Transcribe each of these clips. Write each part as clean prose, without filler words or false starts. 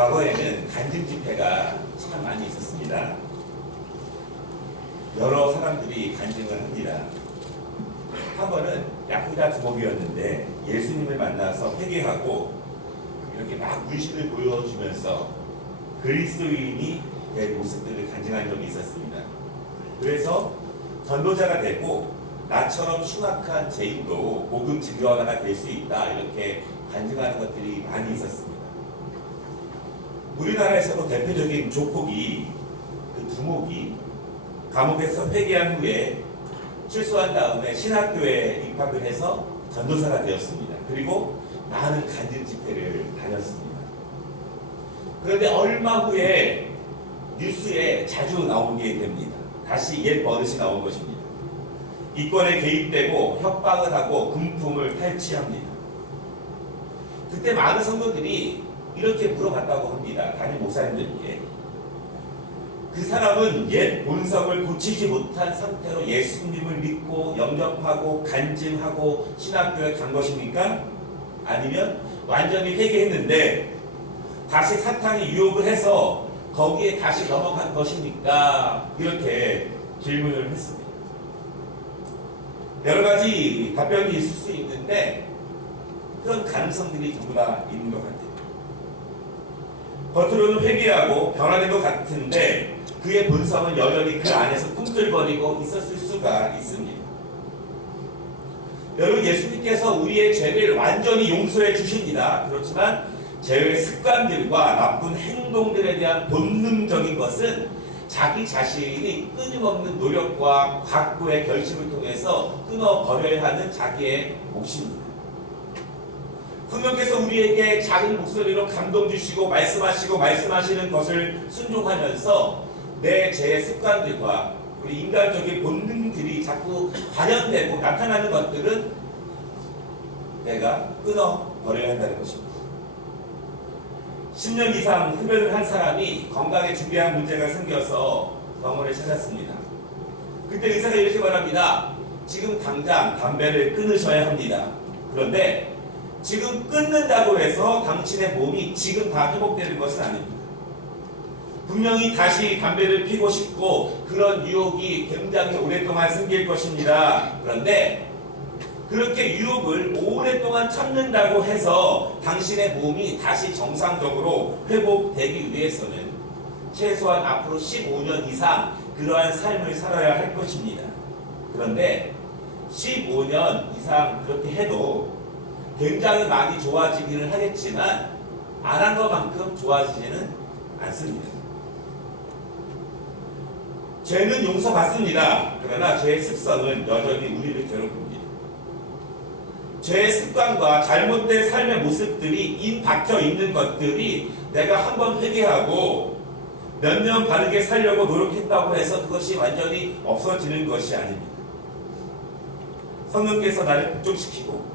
과거에는 간증 집회가 참 많이 있었습니다. 여러 사람들이 간증을 합니다. 한 번은 야쿠자 두목이었는데 예수님을 만나서 회개하고 이렇게 막 문신을 보여주면서 그리스도인이 된 모습들을 간증한 적이 있었습니다. 그래서 전도자가 되고 나처럼 흉악한 죄인도 복음 증거자가 될 수 있다, 이렇게 간증하는 것들이 많이 있었습니다. 우리나라에서도 대표적인 조폭이, 그 두목이 감옥에서 회개한 후에 출소한 다음에 신학교에 입학을 해서 전도사가 되었습니다. 그리고 많은 간증 집회를 다녔습니다. 그런데 얼마 후에 뉴스에 자주 나오게 됩니다. 다시 옛 버릇이 나온 것입니다. 이권에 개입되고 협박을 하고 금품을 탈취합니다. 그때 많은 성도들이 이렇게 물어봤다고 합니다. 담임 목사님들에게. 그 사람은 옛 본성을 고치지 못한 상태로 예수님을 믿고 영접하고 간증하고 신학교에 간 것입니까? 아니면 완전히 회개했는데 다시 사탄이 유혹을 해서 거기에 다시 넘어간 것입니까? 이렇게 질문을 했습니다. 여러 가지 답변이 있을 수 있는데 그런 가능성들이 전부 다 있는 것 같아요. 겉으로는 회개하고 변화된 것 같은데 그의 본성은 여전히 그 안에서 꿈틀거리고 있었을 수가 있습니다. 여러분, 예수님께서 우리의 죄를 완전히 용서해 주십니다. 그렇지만 죄의 습관들과 나쁜 행동들에 대한 본능적인 것은 자기 자신이 끊임없는 노력과 각고의 결심을 통해서 끊어버려야 하는 자기의 몫입니다. 성령께서 우리에게 작은 목소리로 감동 주시고 말씀하시는 것을 순종하면서 내 죄의 습관들과 우리 인간적인 본능들이 자꾸 발현되고 나타나는 것들은 내가 끊어버려야 한다는 것입니다. 10년 이상 흡연을 한 사람이 건강에 중대한 문제가 생겨서 병원을 찾았습니다. 그때 의사가 이렇게 말합니다. 지금 당장 담배를 끊으셔야 합니다. 그런데 지금 끊는다고 해서 당신의 몸이 지금 다 회복되는 것은 아닙니다. 분명히 다시 담배를 피고 싶고 그런 유혹이 굉장히 오랫동안 생길 것입니다. 그런데 그렇게 유혹을 오랫동안 참는다고 해서 당신의 몸이 다시 정상적으로 회복되기 위해서는 최소한 앞으로 15년 이상 그러한 삶을 살아야 할 것입니다. 그런데 15년 이상 그렇게 해도 굉장히 많이 좋아지기는 하겠지만 안 한 것만큼 좋아지지는 않습니다. 죄는 용서받습니다. 그러나 죄의 습성은 여전히 우리를 괴롭힙니다. 죄의 습관과 잘못된 삶의 모습들이 임박혀 있는 것들이 내가 한번 회개하고 몇 년 바르게 살려고 노력했다고 해서 그것이 완전히 없어지는 것이 아닙니다. 성령께서 나를 극복시키고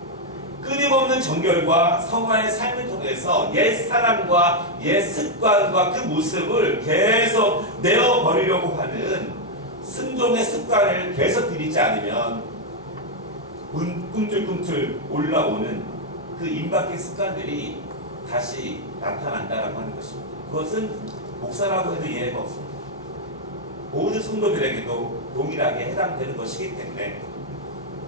끊임없는 정결과 성화의 삶을 통해서 옛사람과 옛습관과 그 모습을 계속 내어버리려고 하는 순종의 습관을 계속 들이지 않으면 꿈틀꿈틀 올라오는 그 임박의 습관들이 다시 나타난다라고 하는 것입니다. 그것은 목사라고 해도 예외가 없습니다. 모든 성도들에게도 동일하게 해당되는 것이기 때문에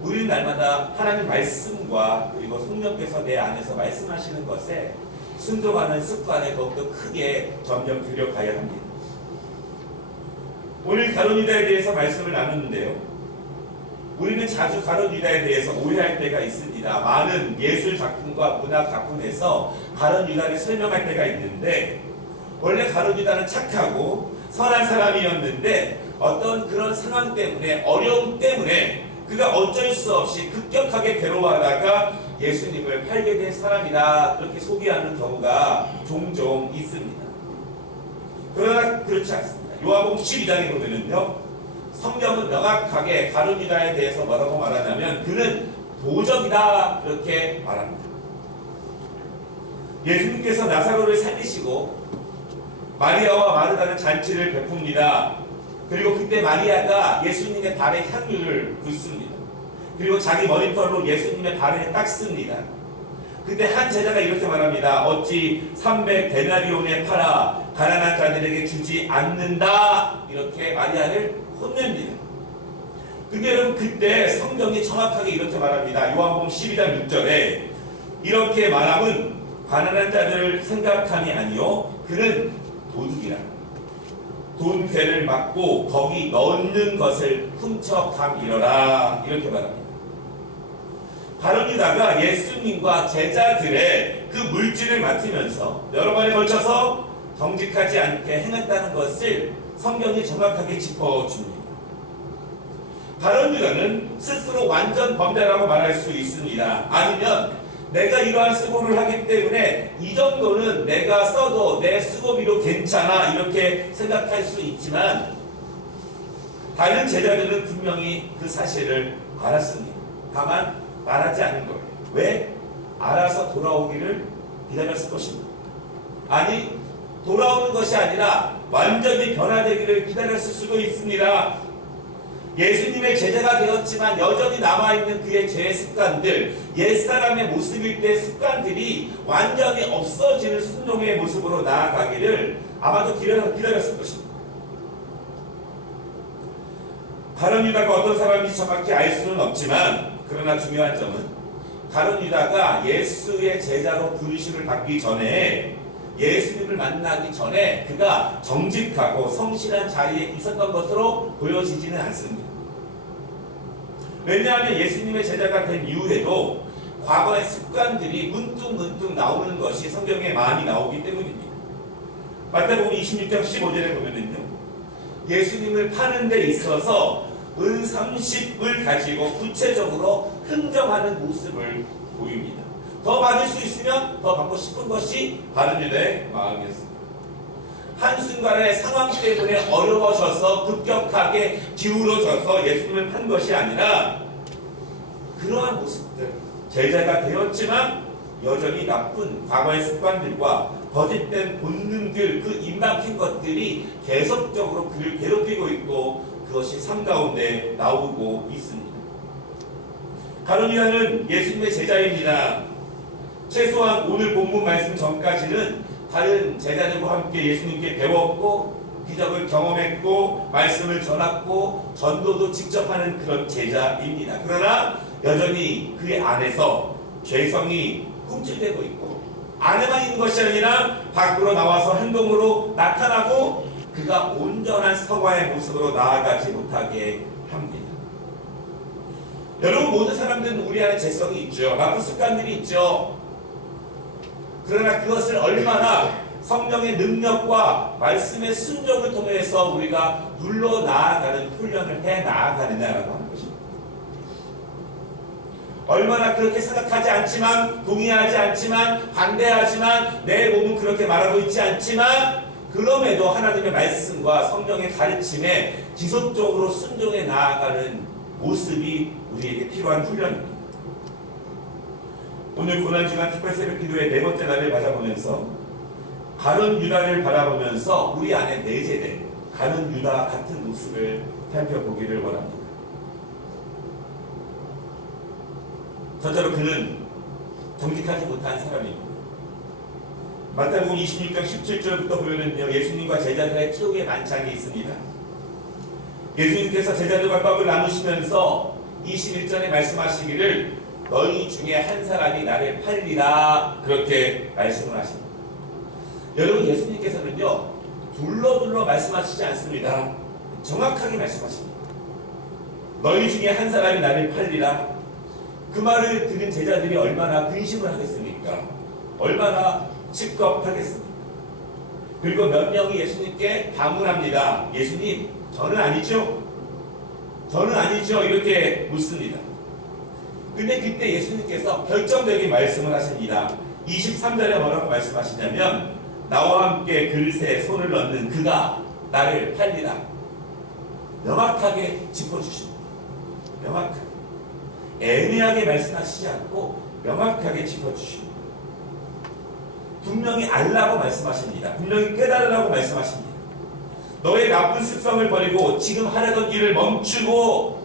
우리는 날마다 하나님 말씀과 그리고 성령께서 내 안에서 말씀하시는 것에 순종하는 습관에 더욱더 크게 점점 들여가야 합니다. 오늘 가룟 유다에 대해서 말씀을 나누는데요. 우리는 자주 가룟 유다에 대해서 오해할 때가 있습니다. 많은 예술 작품과 문학 작품에서 가룟 유다를 설명할 때가 있는데 원래 가룟 유다는 착하고 선한 사람이었는데 어떤 그런 상황 때문에, 어려움 때문에 그가 어쩔 수 없이 급격하게 괴로워하다가 예수님을 팔게 된 사람이다, 그렇게 소개하는 경우가 종종 있습니다. 그러나 그렇지 않습니다. 요한복음 12장에 보면은요, 성경은 명확하게 가룟 유다에 대해서 뭐라고 말하냐면 그는 도적이다, 그렇게 말합니다. 예수님께서 나사로를 살리시고 마리아와 마르다는 잔치를 베풉니다. 그리고 그때 마리아가 예수님의 발에 향유를 붓습니다. 그리고 자기 머리털로 예수님의 발을 닦습니다. 그때 한 제자가 이렇게 말합니다. 어찌 300데나리온에 팔아 가난한 자들에게 주지 않는다. 이렇게 마리아를 혼냅니다. 근데 여러분 그때 성경이 정확하게 이렇게 말합니다. 요한복음 12장 6절에 이렇게 말함은 가난한 자들을 생각함이 아니요 그는 도둑이라. 돈괴를 막고 거기 넣는 것을 훔쳐감이러라. 이렇게 말합니다. 바로 유다가 예수님과 제자들의 그 물질을 맡으면서 여러 번에 걸쳐서 정직하지 않게 행했다는 것을 성경이 정확하게 짚어줍니다. 바로 유다는 스스로 완전 범죄라고 말할 수 있습니다. 아니면 내가 이러한 수고를 하기 때문에 이 정도는 내가 써도 내 수고비로 괜찮아 이렇게 생각할 수 있지만 다른 제자들은 분명히 그 사실을 알았습니다. 다만 말하지 않은 거예요. 왜? 알아서 돌아오기를 기다렸을 것입니다. 아니 돌아오는 것이 아니라 완전히 변화되기를 기다렸을 수도 있습니다. 예수님의 제자가 되었지만 여전히 남아있는 그의 죄의 습관들, 옛사람의 모습일 때 습관들이 완전히 없어지는 순종의 모습으로 나아가기를 아마도 기다렸을 것입니다. 가룟 유다가 어떤 사람인지 정확히 알 수는 없지만 그러나 중요한 점은 가룟 유다가 예수의 제자로 부르심을 받기 전에 예수님을 만나기 전에 그가 정직하고 성실한 자리에 있었던 것으로 보여지지는 않습니다. 왜냐하면 예수님의 제자가 된 이후에도 과거의 습관들이 문득문득 나오는 것이 성경에 많이 나오기 때문입니다. 마태복음 26장 15절에 보면은요, 예수님을 파는 데 있어서 은 30을 가지고 구체적으로 흥정하는 모습을 보입니다. 더 받을 수 있으면 더 받고 싶은 것이 바른 유다의 마음이었습니다. 한순간의 상황 때문에 어려워져서 급격하게 기울어져서 예수님을 판 것이 아니라 그러한 모습들, 제자가 되었지만 여전히 나쁜 과거의 습관들과 거짓된 본능들, 그 입막힌 것들이 계속적으로 그를 괴롭히고 있고 그것이 삶 가운데 나오고 있습니다. 가룟 유다는 예수님의 제자입니다. 최소한 오늘 본문 말씀 전까지는 다른 제자들과 함께 예수님께 배웠고 기적을 경험했고 말씀을 전했고 전도도 직접 하는 그런 제자입니다. 그러나 여전히 그의 안에서 죄성이 꿈틀대고 있고 안에만 있는 것이 아니라 밖으로 나와서 행동으로 나타나고 그가 온전한 성화의 모습으로 나아가지 못하게 합니다. 여러분 모든 사람들은 우리 안에 죄성이 있죠. 나쁜 습관들이 있죠. 그러나 그것을 얼마나 성령의 능력과 말씀의 순종을 통해서 우리가 눌러 나아가는 훈련을 해 나아가느냐라고 하는 것입니다. 얼마나 그렇게 생각하지 않지만, 동의하지 않지만, 반대하지만, 내 몸은 그렇게 말하고 있지 않지만 그럼에도 하나님의 말씀과 성령의 가르침에 지속적으로 순종해 나아가는 모습이 우리에게 필요한 훈련입니다. 오늘 고난주간 특별 새벽 기도의 네 번째 날을 맞아보면서 가룟 유다를 바라보면서 우리 안에 내재된 가룟 유다 같은 모습을 살펴보기를 원합니다. 첫째로 그는 정직하지 못한 사람입니다. 마태복음 26장 17절부터 보면은요, 예수님과 제자들의 최후의 만찬이 있습니다. 예수님께서 제자들과 떡을 나누시면서 21절에 말씀하시기를 너희 중에 한 사람이 나를 팔리라 그렇게 말씀을 하십니다. 여러분 예수님께서는요 둘러둘러 말씀하시지 않습니다. 정확하게 말씀하십니다. 너희 중에 한 사람이 나를 팔리라. 그 말을 들은 제자들이 얼마나 근심을 하겠습니까? 얼마나 식겁하겠습니까? 그리고 몇 명이 예수님께 반문합니다. 예수님 저는 아니죠? 저는 아니죠? 이렇게 묻습니다. 근데 그때 예수님께서 결정적인 말씀을 하십니다. 23절에 뭐라고 말씀하시냐면 나와 함께 그릇에 손을 넣는 그가 나를 팔리라. 명확하게 짚어주십니다. 명확하게. 애매하게 말씀하시지 않고 명확하게 짚어주십니다. 분명히 알라고 말씀하십니다. 분명히 깨달으라고 말씀하십니다. 너의 나쁜 습성을 버리고 지금 하려던 일을 멈추고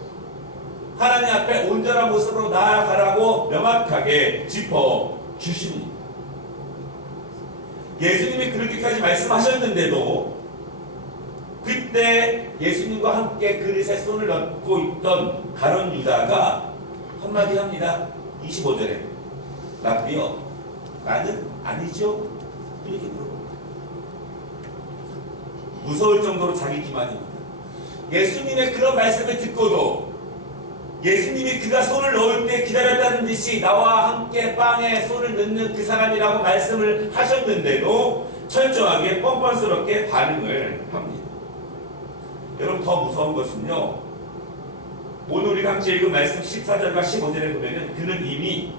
하나님 앞에 온전한 모습으로 나아가라고 명확하게 짚어 주십니다. 예수님이 그렇게까지 말씀하셨는데도 그때 예수님과 함께 그릇에 손을 얹고 있던 가룟 유다가 한마디 합니다. 25절에 라비여 나는 아니죠? 이렇게 물어봅니다. 무서울 정도로 자기 기만입니다. 예수님의 그런 말씀을 듣고도 예수님이 그가 손을 넣을 때 기다렸다는 듯이 나와 함께 빵에 손을 넣는 그 사람이라고 말씀을 하셨는데도 철저하게 뻔뻔스럽게 반응을 합니다. 여러분 더 무서운 것은요, 오늘 우리가 함께 읽은 말씀 14절과 15절에 보면은 그는 이미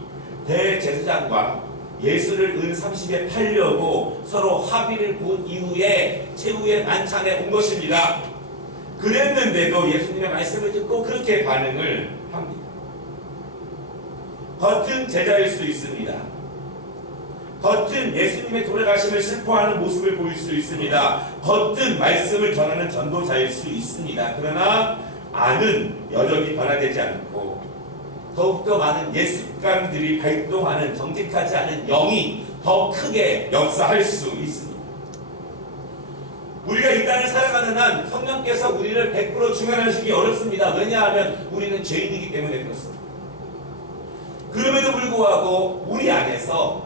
대제사장과 예수를 은 30에 팔려고 서로 합의를 본 이후에 최후의 만찬에 온 것입니다. 그랬는데도 예수님의 말씀을 듣고 그렇게 반응을 합니다. 겉은 제자일 수 있습니다. 겉은 예수님의 돌아가심을 슬퍼하는 모습을 보일 수 있습니다. 겉은 말씀을 전하는 전도자일 수 있습니다. 그러나 안은 여전히 변화되지 않고 더욱더 많은 옛 습관들이 발동하는 정직하지 않은 영이 더 크게 역사할 수 있습니다. 우리가 이 땅을 살아가는 한 성령께서 우리를 100% 중간하시기 어렵습니다. 왜냐하면 우리는 죄인이기 때문에 그렇습니다. 그럼에도 불구하고 우리 안에서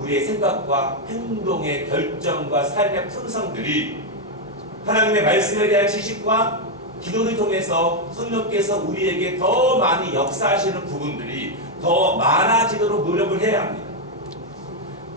우리의 생각과 행동의 결정과 삶의 품성들이 하나님의 말씀에 대한 지식과 기도를 통해서 성령께서 우리에게 더 많이 역사하시는 부분들이 더 많아지도록 노력을 해야 합니다.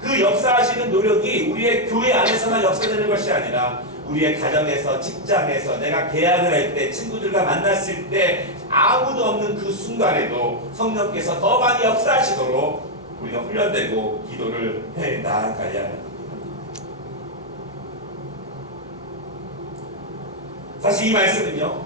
그 역사하시는 노력이 우리의 교회 안에서만 역사되는 것이 아니라 우리의 가정에서, 직장에서, 내가 계약을 할 때, 친구들과 만났을 때 아무도 없는 그 순간에도 성령께서 더 많이 역사하시도록 우리가 훈련되고 기도를 해 나아가야 합니다. 사실 이 말씀은요,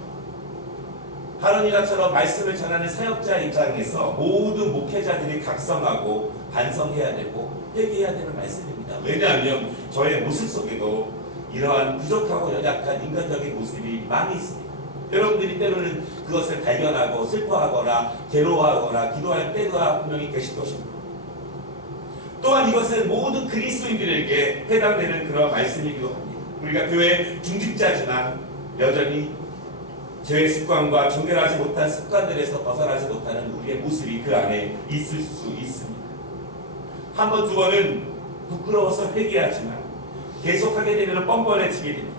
가룟 유다처럼 말씀을 전하는 사역자 입장에서 모든 목회자들이 각성하고 반성해야 되고 회개해야 되는 말씀입니다. 왜냐하면 저의 모습 속에도 이러한 부족하고 연약한 인간적인 모습이 많이 있습니다. 여러분들이 때로는 그것을 발견하고 슬퍼하거나 괴로워하거나 기도할 때가 분명히 계실 것입니다. 또한 이것은 모든 그리스도인들에게 해당되는 그런 말씀이기도 합니다. 우리가 교회 중직자지만 여전히 죄의 습관과 정결하지 못한 습관들에서 벗어나지 못하는 우리의 모습이 그 안에 있을 수 있습니다. 한 번, 두 번은 부끄러워서 회개하지만 계속하게 되면 뻔뻔해지게 됩니다.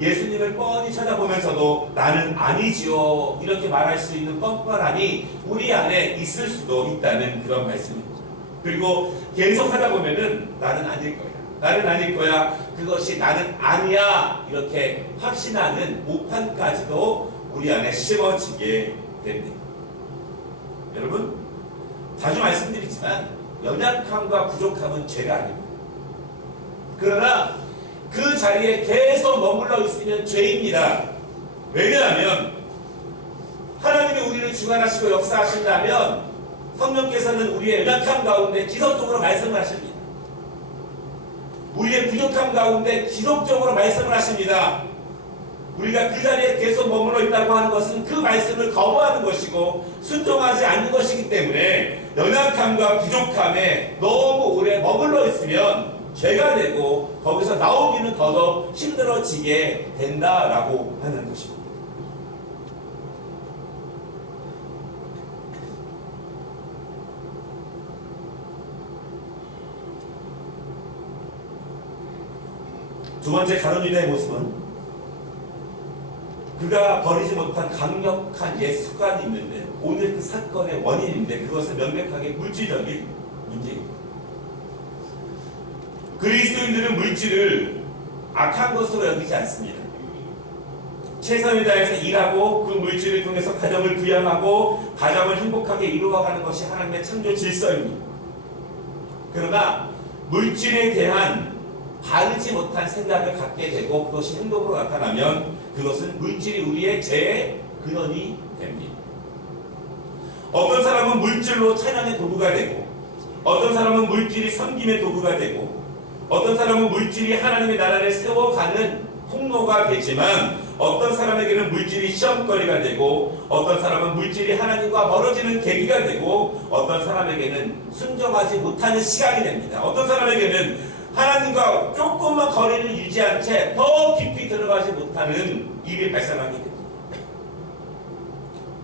예수님을 뻔히 쳐다보면서도 나는 아니지요 이렇게 말할 수 있는 뻔뻔함이 우리 안에 있을 수도 있다는 그런 말씀입니다. 그리고 계속하다 보면은 나는 아닐 거야. 나는 아닐 거야. 그것이 나는 아니야. 이렇게 확신하는 오판까지도 우리 안에 심어지게 됩니다. 여러분, 자주 말씀드리지만 연약함과 부족함은 죄가 아닙니다. 그러나 그 자리에 계속 머물러 있으면 죄입니다. 왜냐하면 하나님이 우리를 주관하시고 역사하신다면 성령께서는 우리의 연약함 가운데 지속적으로 말씀을 하십니다. 우리의 부족함 가운데 지속적으로 말씀을 하십니다. 우리가 그 자리에 계속 머물러 있다고 하는 것은 그 말씀을 거부하는 것이고 순종하지 않는 것이기 때문에 연약함과 부족함에 너무 오래 머물러 있으면 죄가 되고 거기서 나오기는 더더욱 힘들어지게 된다라고 하는 것입니다. 두 번째 가룟 유다의 모습은 그가 버리지 못한 강력한 옛 습관이 있는데 오늘 그 사건의 원인인데 그것은 명백하게 물질적인 문제입니다. 그리스도인들은 물질을 악한 것으로 여기지 않습니다. 최선을 다해서 일하고 그 물질을 통해서 가정을 부양하고 가정을 행복하게 이루어가는 것이 하나님의 창조 질서입니다. 그러나 물질에 대한 바르지 못한 생각을 갖게 되고 그것이 행동으로 나타나면 그것은 물질이 우리의 죄의 근원이 됩니다. 어떤 사람은 물질로 찬양의 도구가 되고 어떤 사람은 물질이 섬김의 도구가 되고 어떤 사람은 물질이 하나님의 나라를 세워가는 통로가 되지만 어떤 사람에게는 물질이 시험거리가 되고 어떤 사람은 물질이 하나님과 멀어지는 계기가 되고 어떤 사람에게는 순종하지 못하는 시간이 됩니다. 어떤 사람에게는 하나님과 조금만 거리를 유지한 채 더 깊이 들어가지 못하는 일이 발생하게 됩니다.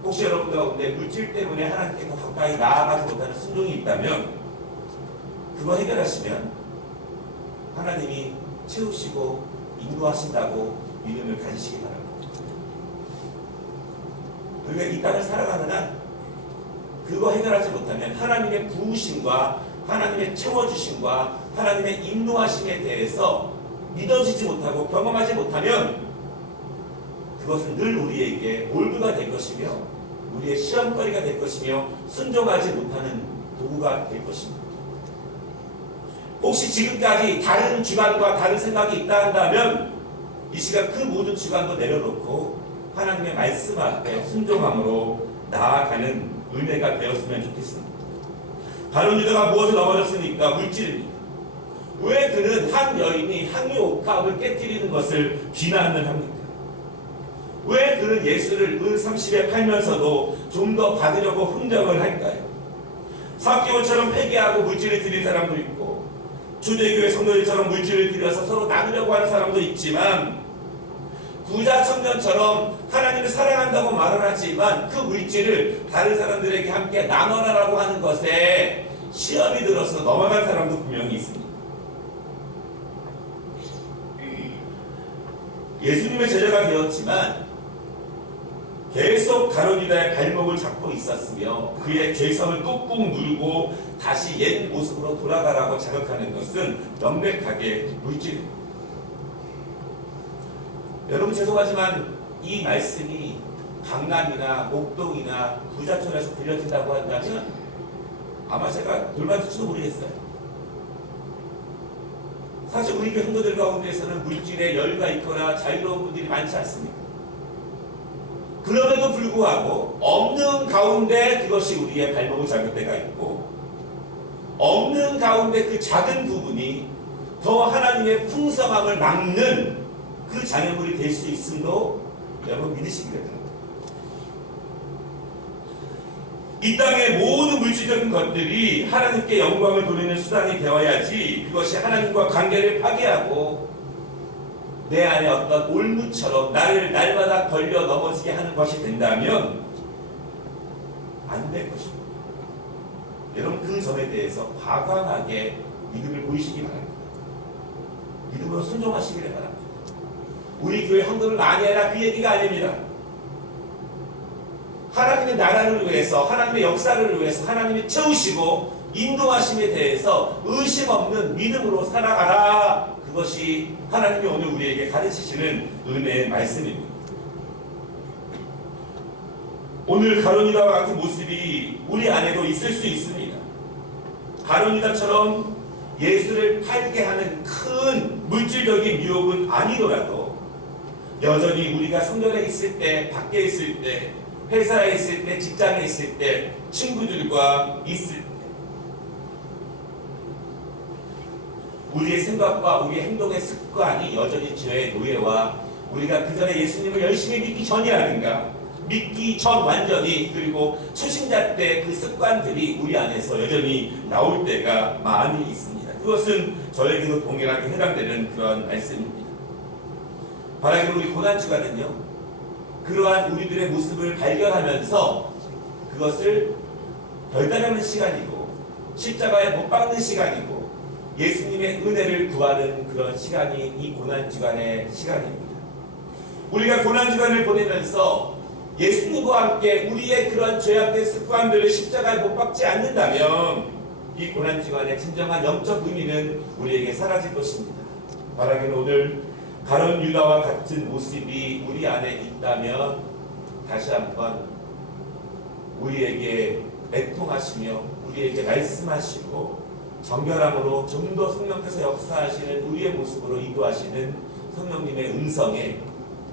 혹시 여러분 가운데 물질 때문에 하나님께 더 가까이 나아가지 못하는 순종이 있다면 그거 해결하시면 하나님이 채우시고 인도하신다고 믿음을 가지시기 바랍니다. 우리가 이 땅을 살아가는 한 그거 해결하지 못하면 하나님의 부으심과 하나님의 채워주심과 하나님의 인도하심에 대해서 믿어지지 못하고 경험하지 못하면 그것은 늘 우리에게 몰두가 될 것이며 우리의 시험거리가 될 것이며 순종하지 못하는 도구가 될 것입니다. 혹시 지금까지 다른 주관과 다른 생각이 있다 한다면 이 시간 그 모든 주관도 내려놓고 하나님의 말씀 앞에 순종함으로 나아가는 은혜가 되었으면 좋겠습니다. 가룟 유다가 무엇을 넘어졌습니까? 물질입니다. 왜 그는 한 여인이 향유 옥합을 깨뜨리는 것을 비난을 합니까? 왜 그는 예수를 은 30에 팔면서도 좀 더 받으려고 흥정을 할까요? 사기오처럼 회개하고 물질을 드린 사람도 있고 초대교회 성도들처럼 물질을 들여서 서로 나누려고 하는 사람도 있지만 부자 청년처럼 하나님을 사랑한다고 말을 하지만 그 물질을 다른 사람들에게 함께 나눠라라고 하는 것에 시험이 들어서 넘어간 사람도 분명히 있습니다. 예수님의 제자가 되었지만 계속 가룟 유다의 발목을 잡고 있었으며 그의 죄성을 꾹꾹 누르고 다시 옛 모습으로 돌아가라고 자극하는 것은 명백하게 물질입니다. 여러분 죄송하지만 이 말씀이 강남이나 목동이나 부자촌에서 들려진다고 한다면 아마 제가 돌봐줄지도 모르겠어요. 사실 우리 교회 성도들 가운데에서는 물질에 여유가 있거나 자유로운 분들이 많지 않습니다. 그럼에도 불구하고 없는 가운데 그것이 우리의 발목을 잡을 때가 있고 없는 가운데 그 작은 부분이 더 하나님의 풍성함을 막는 그 장애물이 될 수 있음도 여러분 믿으시기 바랍니다. 이 땅의 모든 물질적인 것들이 하나님께 영광을 돌리는 수단이 되어야지 그것이 하나님과 관계를 파괴하고 내 안에 어떤 올무처럼 나를 날마다 걸려 넘어지게 하는 것이 된다면 안 될 것입니다. 여러분 그 점에 대해서 과감하게 믿음을 보이시기 바랍니다. 믿음으로 순종하시기를 바랍니다. 우리 교회 헌금을 많이 해라 그 얘기가 아닙니다. 하나님의 나라를 위해서 하나님의 역사를 위해서 하나님이 채우시고 인도하심에 대해서 의심 없는 믿음으로 살아가라. 그것이 하나님이 오늘 우리에게 가르치시는 은혜의 말씀입니다. 오늘 가룟 유다와 같은 모습이 우리 안에도 있을 수 있습니다. 가룟 유다처럼 예수를 팔게 하는 큰 물질적인 유혹은 아니더라도 여전히 우리가 성전에 있을 때, 밖에 있을 때, 회사에 있을 때, 직장에 있을 때, 친구들과 있을 때 우리의 생각과 우리의 행동의 습관이 여전히 죄의 노예와 우리가 그 전에 예수님을 열심히 믿기 전이라든가 믿기 전 완전히 그리고 초신자 때 그 습관들이 우리 안에서 여전히 나올 때가 많이 있습니다. 그것은 저에게도 동일하게 해당되는 그런 말씀입니다. 바라기로 우리 고난주간은요 그러한 우리들의 모습을 발견하면서 그것을 결단하는 시간이고 십자가에 못 박는 시간이고 예수님의 은혜를 구하는 그런 시간이 이 고난주간의 시간입니다. 우리가 고난주간을 보내면서 예수님과 함께 우리의 그런 죄악된 습관들을 십자가에 못 박지 않는다면 이 고난주간의 진정한 영적 의미는 우리에게 사라질 것입니다. 바라기는 오늘 가룟 유다와 같은 모습이 우리 안에 있다면 다시 한번 우리에게 애통하시며 우리에게 말씀하시고 정결함으로 좀 더 성령께서 역사하시는 우리의 모습으로 인도하시는 성령님의 음성에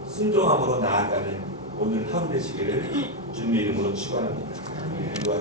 순종함으로 나아가는 오늘 하루 되시기를 주님의 이름으로 축원합니다.